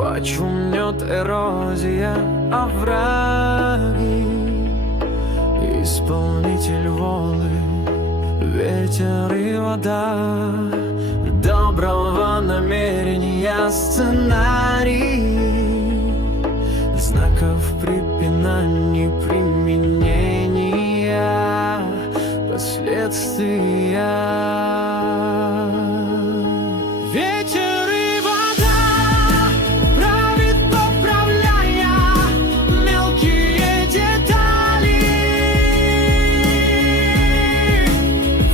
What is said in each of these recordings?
Почумнет эрозия, овраги, исполнитель волы, ветер и вода, доброго намерения сценарий, знаков препинаний, применения, последствия. Ветер и вода правит, поправляя мелкие детали.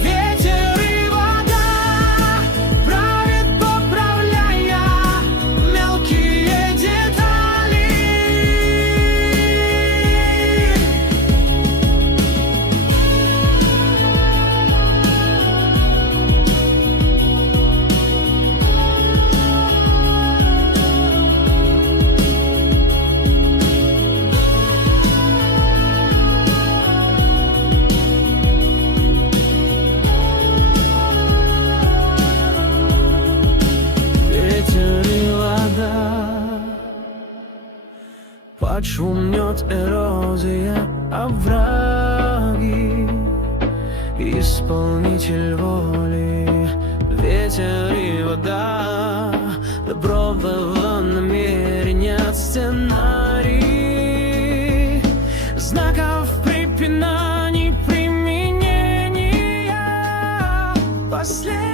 Ветер и вода правит, поправляя мелкие детали. Подшумнет эрозия, овраги, исполнитель воли, ветер и вода, доброго намерения сценарий, знаков препинаний, применения, последствия.